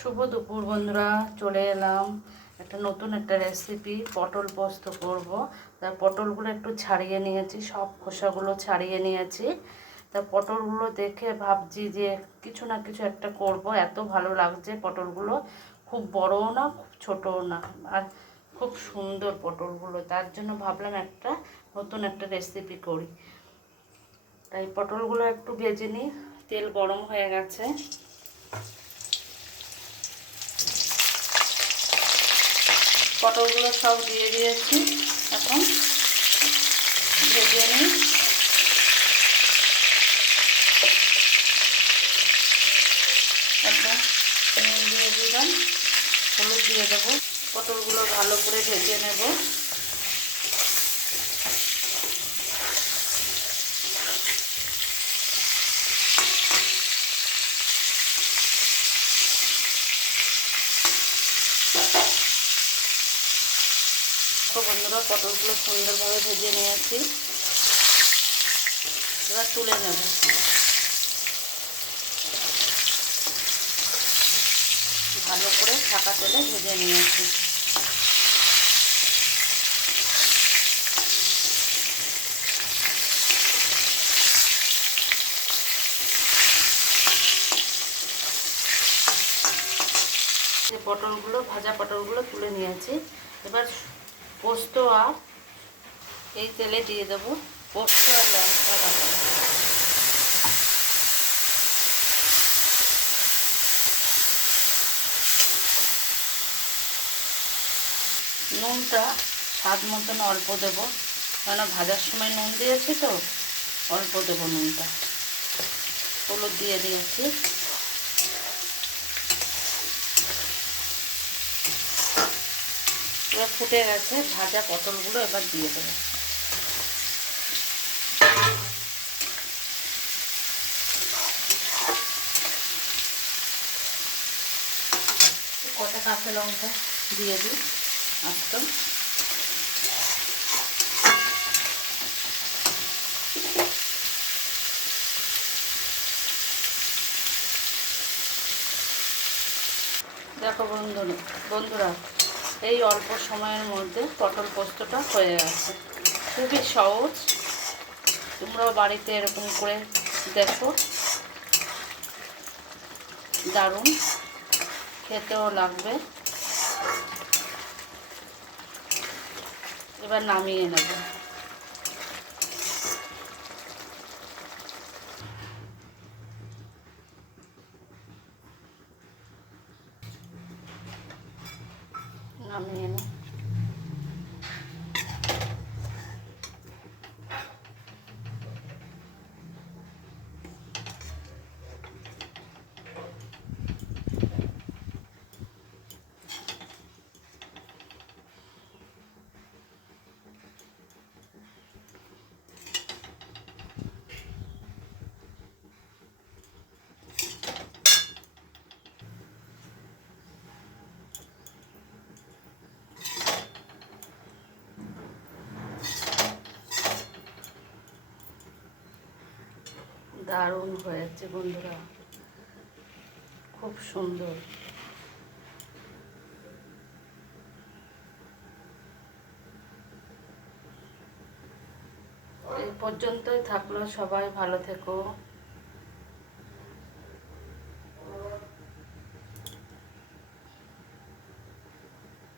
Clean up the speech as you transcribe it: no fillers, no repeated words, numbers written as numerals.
শুভ দুপুর বন্ধুরা, চলে এলাম একটা নতুন রেসিপি পটল পোস্ত করব। তার পটলগুলো একটু ছাড়িয়ে নিয়েছি, সব খোসাগুলো ছাড়িয়ে নিয়েছি। তা পটলগুলো দেখে ভাবছি যে কিছু না কিছু একটা করব, এত ভালো লাগছে পটলগুলো। খুব বড়ও না, খুব ছোটও না, আর খুব সুন্দর পটলগুলো। তার জন্য ভাবলাম নতুন একটা রেসিপি করি। তাই পটলগুলো একটু ভেজে নিই। তেল গরম হয়ে গেছে, পটলগুলো সব দিয়ে দিয়েছি। এখন ভেজে নিই। এখন নুন দিয়ে দিলাম, হলুদ দিয়ে দেবো। পটলগুলো ভালো করে ভেজে নেব। তো বন্ধুরা, পটলগুলো সুন্দরভাবে ভেজে নিয়েছি, এবার তুলে নেব। ভালো করে ছাকা তেলে ভেজে নিয়েছি। যে পটলগুলো, ভাজা পটলগুলো তুলে নিয়েছি। এবার পোস্ত আর এই তেলে দিয়ে দেবো। পোস্ত আর লঙ্কা বাটা, নুনটা স্বাদ মতন অল্প দেবো, কেননা ভাজার সময় নুন দিয়েছি তো, অল্প দেবো নুনটা। হলুদ দিয়ে দিয়েছি। এবার ফুটে গেছে, ভাজা পটলগুলো এবার দিয়ে দেবো। কটা কাঁচা লঙ্কা দিয়ে দিই আস্ত। দেখো বন্ধুরা, এই অল্প সময়ের মধ্যে পটল পোস্তটা হয়ে গেছে। খুবই সহজ, তোমরাও বাড়িতে এরকম করে দেখো, দারুণ খেতেও লাগবে। এবার নামিয়ে নেব। নামিয়ে নেব। দারুণ হয়েছে বন্ধুরা, খুব সুন্দর। এই পর্যন্তই থাকলো, সবাই ভালো থেকো।